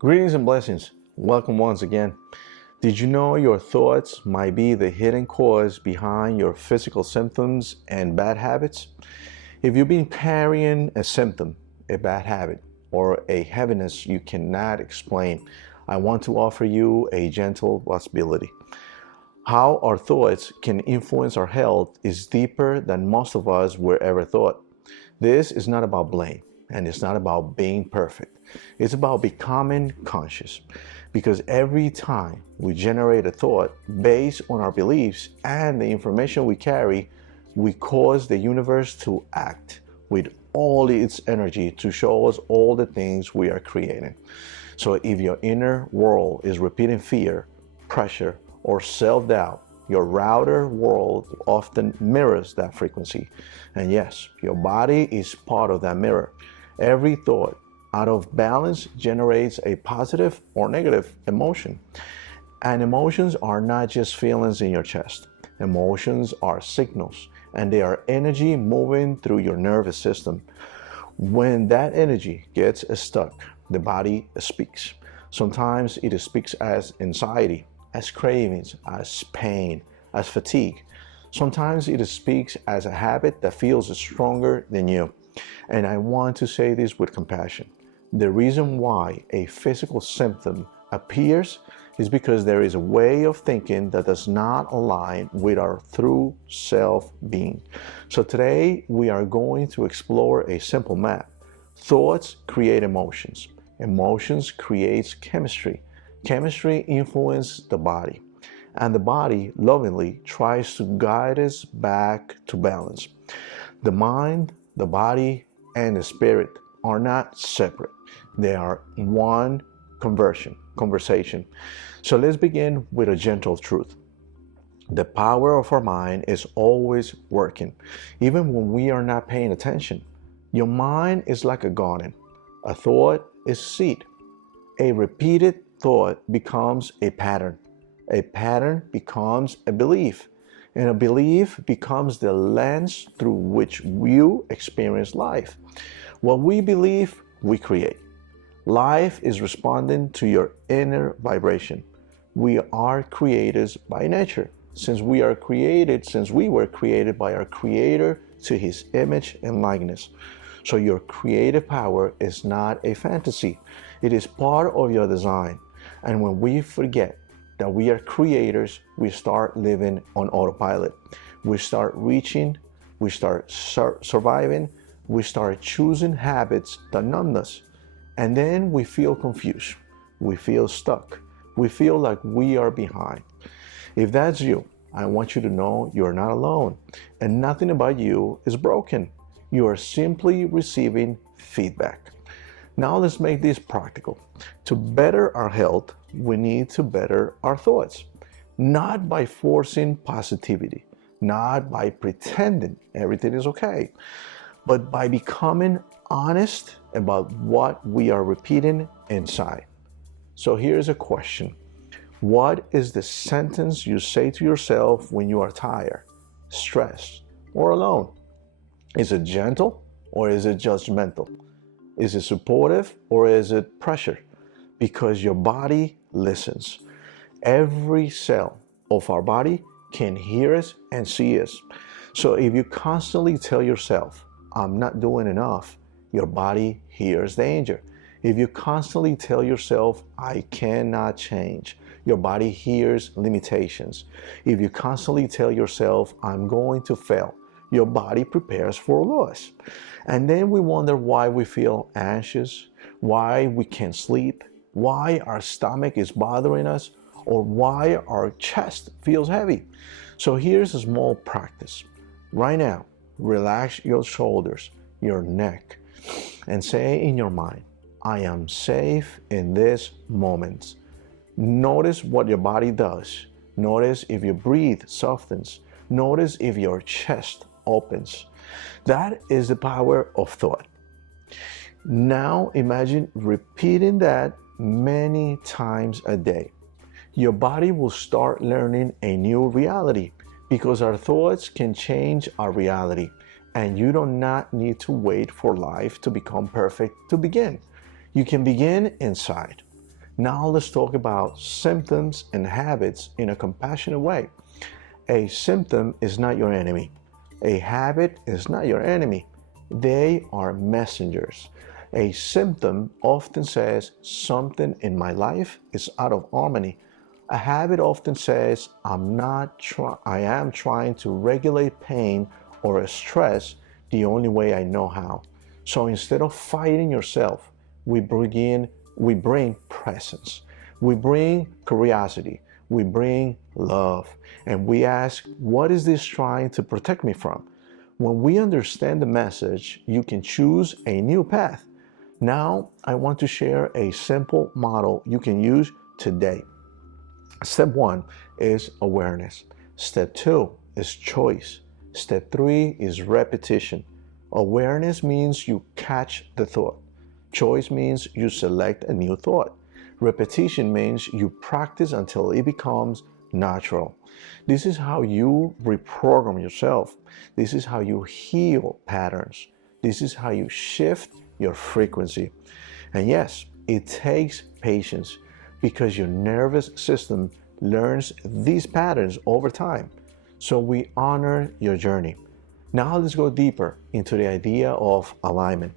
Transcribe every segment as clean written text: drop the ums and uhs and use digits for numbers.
Greetings and blessings. Welcome once again. Did you know your thoughts might be the hidden cause behind your physical symptoms and bad habits? If you've been carrying a symptom, a bad habit, or a heaviness you cannot explain, I want to offer you a gentle possibility. How our thoughts can influence our health is deeper than most of us were ever thought. This is not about blame, and it's not about being perfect. It's about becoming conscious. Because every time we generate a thought based on our beliefs and the information we carry, we cause the universe to act with all its energy to show us all the things we are creating. So if your inner world is repeating fear, pressure, or self-doubt, your outer world often mirrors that frequency. And yes, your body is part of that mirror. Every thought out of balance generates a positive or negative emotion. And emotions are not just feelings in your chest. Emotions are signals, and they are energy moving through your nervous system. When that energy gets stuck, the body speaks. Sometimes it speaks as anxiety, as cravings, as pain, as fatigue. Sometimes it speaks as a habit that feels stronger than you. And I want to say this with compassion. The reason why a physical symptom appears is because there is a way of thinking that does not align with our true self-being. So today we are going to explore a simple map. Thoughts create emotions. Emotions creates chemistry. Chemistry influences the body. And the body lovingly tries to guide us back to balance. The mind, the body, and the spirit are not separate. They are one conversation. So let's begin with a gentle truth. The power of our mind is always working, even when we are not paying attention. Your mind is like a garden. A thought is seed. A repeated thought becomes a pattern. A pattern becomes a belief. And a belief becomes the lens through which you experience life. What we believe, we create. Life is responding to your inner vibration. We are creators by nature. Since we were created by our Creator to His image and likeness. So your creative power is not a fantasy. It is part of your design. And when we forget that we are creators, we start living on autopilot. We start reaching, we start surviving, we start choosing habits that numb us. And then we feel confused. We feel stuck. We feel like we are behind. If that's you, I want you to know you're not alone. And nothing about you is broken. You are simply receiving feedback. Now let's make this practical. To better our health, we need to better our thoughts. Not by forcing positivity, not by pretending everything is okay, but by becoming honest about what we are repeating inside. So here's a question. What is the sentence you say to yourself when you are tired, stressed, or alone? Is it gentle or is it judgmental? Is it supportive or is it pressure? Because your body listens. Every cell of our body can hear us and see us. So if you constantly tell yourself, I'm not doing enough, your body hears danger. If you constantly tell yourself, I cannot change, your body hears limitations. If you constantly tell yourself, I'm going to fail, your body prepares for loss. And then we wonder why we feel anxious, why we can't sleep, why our stomach is bothering us, or why our chest feels heavy. So here's a small practice. Right now, relax your shoulders, your neck, and say in your mind, I am safe in this moment. Notice what your body does. Notice if your breath softens. Notice if your chest opens. That is the power of thought. Now imagine repeating that many times a day. Your body will start learning a new reality because our thoughts can change our reality. And you do not need to wait for life to become perfect to begin. You can begin inside. Now let's talk about symptoms and habits in a compassionate way. A symptom is not your enemy. A habit is not your enemy. They are messengers. A symptom often says something in my life is out of harmony. A habit often says I am trying to regulate pain or stress the only way I know how. So instead of fighting yourself, we bring presence. We bring curiosity. We bring love. And we ask, what is this trying to protect me from? When we understand the message, you can choose a new path. Now, I want to share a simple model you can use today. Step 1 is awareness. Step 2 is choice. Step 3 is repetition. Awareness means you catch the thought. Choice means you select a new thought. Repetition means you practice until it becomes natural. This is how you reprogram yourself. This is how you heal patterns. This is how you shift your frequency. And yes, it takes patience because your nervous system learns these patterns over time. So we honor your journey. Now let's go deeper into the idea of alignment.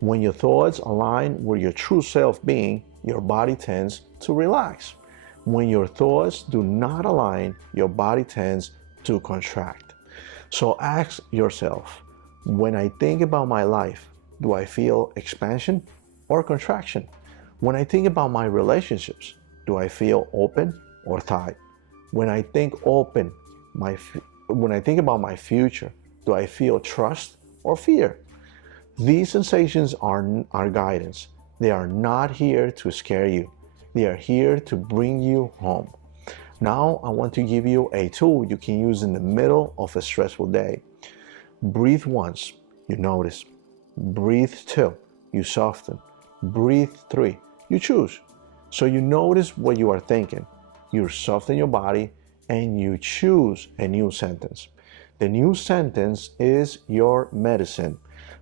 When your thoughts align with your true self being, your body tends to relax. When your thoughts do not align, your body tends to contract. So ask yourself, when I think about my life, do I feel expansion or contraction? When I think about my relationships, do I feel open or tight? When I think about my future, do I feel trust or fear? These sensations are guidance. They are not here to scare you. They are here to bring you home. Now I want to give you a tool you can use in the middle of a stressful day. Breathe once, you notice. Breathe 2, you soften. Breathe 3, you choose. So you notice what you are thinking. You soften your body and you choose a new sentence. The new sentence is your medicine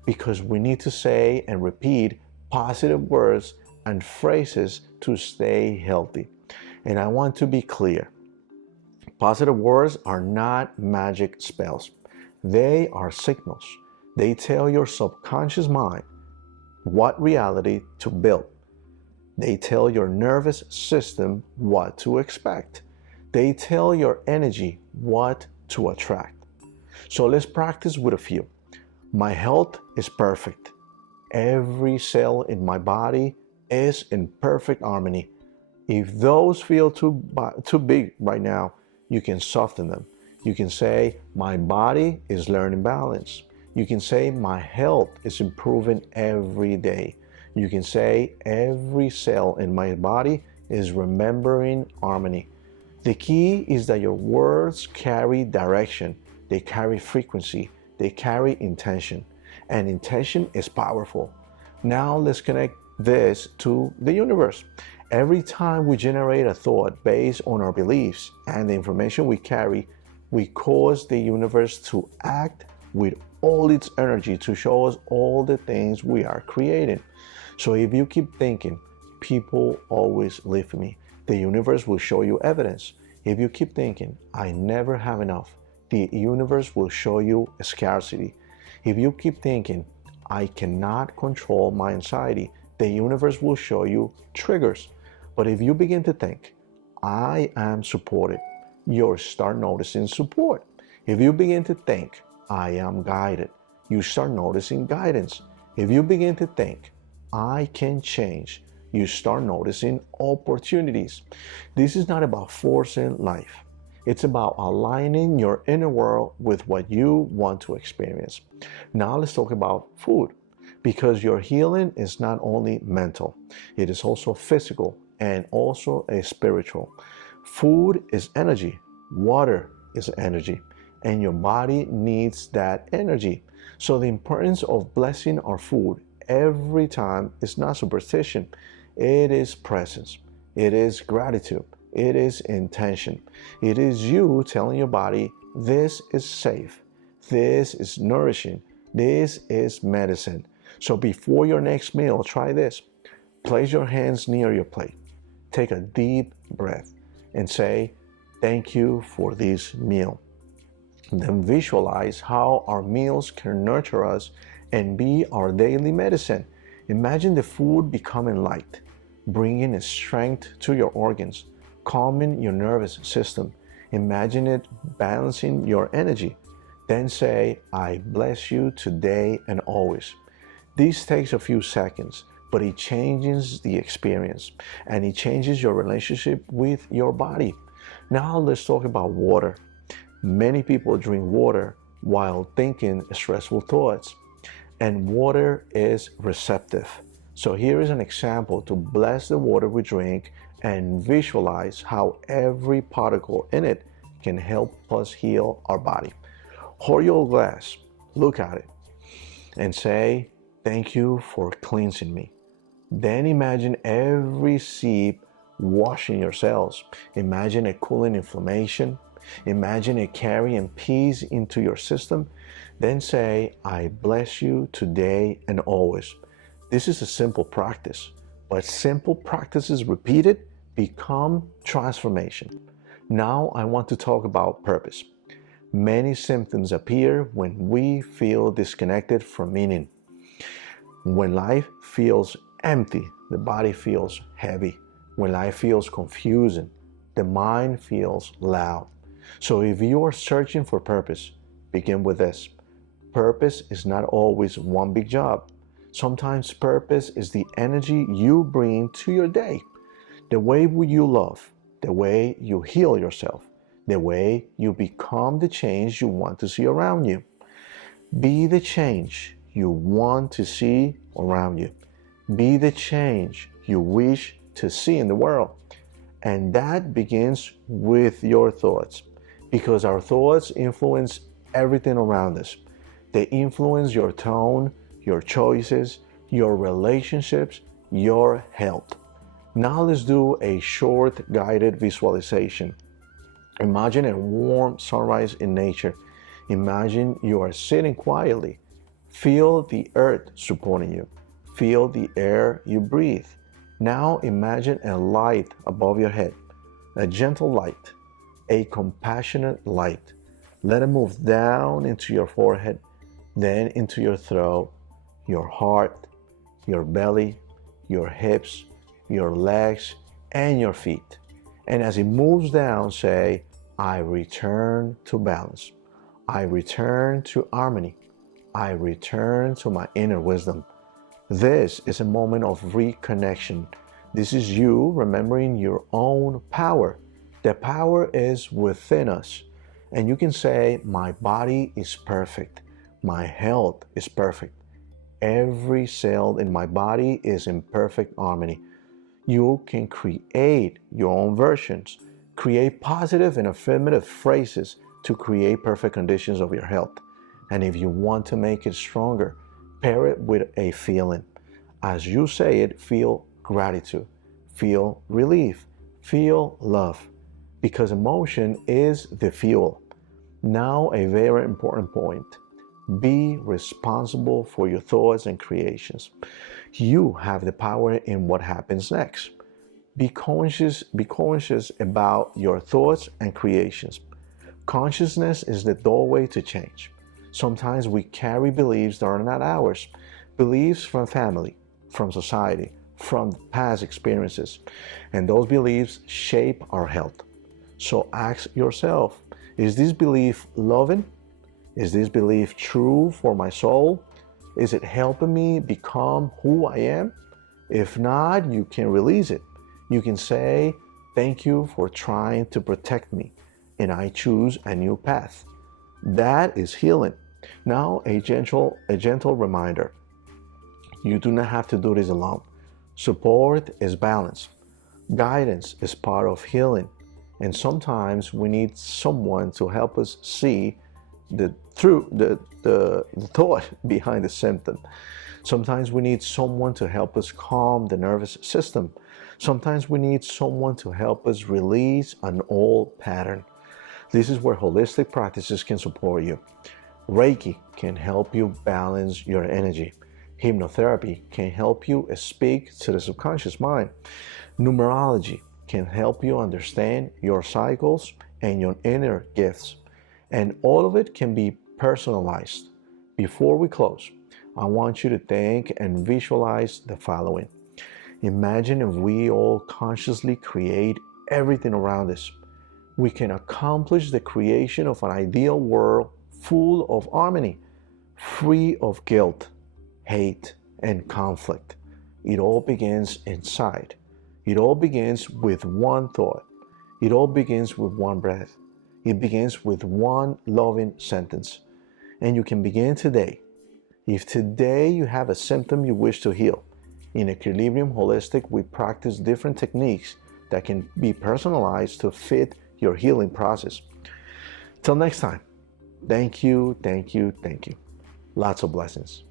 because we need to say and repeat positive words and phrases to stay healthy. And I want to be clear. Positive words are not magic spells. They are signals. They tell your subconscious mind what reality to build. They tell your nervous system what to expect. They tell your energy what to attract. So let's practice with a few. My health is perfect. Every cell in my body is in perfect harmony. If those feel too big right now, you can soften them. You can say, my body is learning balance. You can say, my health is improving every day. You can say, every cell in my body is remembering harmony. The key is that your words carry direction, they carry frequency, they carry intention. And intention is powerful. Now let's connect this to the universe. Every time we generate a thought based on our beliefs and the information we carry, we cause the universe to act with all its energy to show us all the things we are creating. So if you keep thinking, people always leave me, the universe will show you evidence. If you keep thinking, I never have enough, the universe will show you scarcity. If you keep thinking, I cannot control my anxiety, the universe will show you triggers. But if you begin to think, I am supported, you'll start noticing support. If you begin to think, I am guided, you start noticing guidance. If you begin to think, I can change, you start noticing opportunities. This is not about forcing life. It's about aligning your inner world with what you want to experience. Now let's talk about food, because your healing is not only mental, it is also physical and also a spiritual. Food is energy, water is energy, and your body needs that energy. So the importance of blessing our food every time is not superstition, it is presence, it is gratitude, it is intention. It is you telling your body, this is safe, this is nourishing, this is medicine. So before your next meal, try this. Place your hands near your plate. take a deep breath and say, thank you for this meal. Then visualize how our meals can nurture us and be our daily medicine. Imagine the food becoming light, bringing strength to your organs, calming your nervous system. Imagine it balancing your energy. Then say, I bless you today and always. This takes a few seconds, but it changes the experience and it changes your relationship with your body. Now let's talk about water. Many people drink water while thinking stressful thoughts, and water is receptive. So here is an example to bless the water we drink and visualize how every particle in it can help us heal our body. Hold your glass, look at it, and say, thank you for cleansing me. Then imagine every sip washing your cells. Imagine it cooling inflammation. Imagine it carrying peace into your system. Then say, I bless you today and always. This is a simple practice, but simple practices repeated become transformation. Now I want to talk about purpose. Many symptoms appear when we feel disconnected from meaning. When life feels empty, the body feels heavy. When life feels confusing, the mind feels loud. So if you are searching for purpose, begin with this. Purpose is not always one big job. Sometimes purpose is the energy you bring to your day, the way you love, the way you heal yourself, the way you become the change you want to see around you. Be the change you want to see around you. Be the change you wish to see in the world. And that begins with your thoughts, because our thoughts influence everything around us. They influence your tone, your choices, your relationships, your health. Now let's do a short guided visualization. Imagine a warm sunrise in nature. Imagine you are sitting quietly. Feel the earth supporting you. Feel the air you breathe. Now imagine a light above your head, a gentle light, a compassionate light. Let it move down into your forehead, then into your throat, your heart, your belly, your hips, your legs, and your feet. And as it moves down, say, I return to balance. I return to harmony. I return to my inner wisdom. This is a moment of reconnection. This is you remembering your own power. The power is within us. And you can say, my body is perfect. My health is perfect. Every cell in my body is in perfect harmony. You can create your own versions. Create positive and affirmative phrases to create perfect conditions of your health. And if you want to make it stronger, pair it with a feeling. As you say it, feel gratitude, feel relief, feel love, because emotion is the fuel. Now, a very important point. Be responsible for your thoughts and creations. You have the power in what happens next. Be conscious about your thoughts and creations. Consciousness is the doorway to change. Sometimes we carry beliefs that are not ours. Beliefs from family, from society, from past experiences. And those beliefs shape our health. So ask yourself, is this belief loving? Is this belief true for my soul? Is it helping me become who I am? If not, you can release it. You can say, thank you for trying to protect me, and I choose a new path. That is healing. Now, a gentle reminder. You do not have to do this alone. Support is balance. Guidance is part of healing. And sometimes we need someone to help us see the thought behind the symptom. Sometimes we need someone to help us calm the nervous system. Sometimes we need someone to help us release an old pattern. This is where holistic practices can support you. Reiki can help you balance your energy. Hypnotherapy can help you speak to the subconscious mind. Numerology can help you understand your cycles and your inner gifts, and all of it can be personalized. Before we close, I want you to think and visualize the following. Imagine if we all consciously create everything around us. We can accomplish the creation of an ideal world full of harmony, free of guilt, hate, and conflict. It all begins inside. It all begins with one thought. It all begins with one breath. It begins with one loving sentence. And you can begin today. If today you have a symptom you wish to heal, in Equilibrium Holistic, we practice different techniques that can be personalized to fit your healing process. Till next time, thank you, thank you, thank you. Lots of blessings.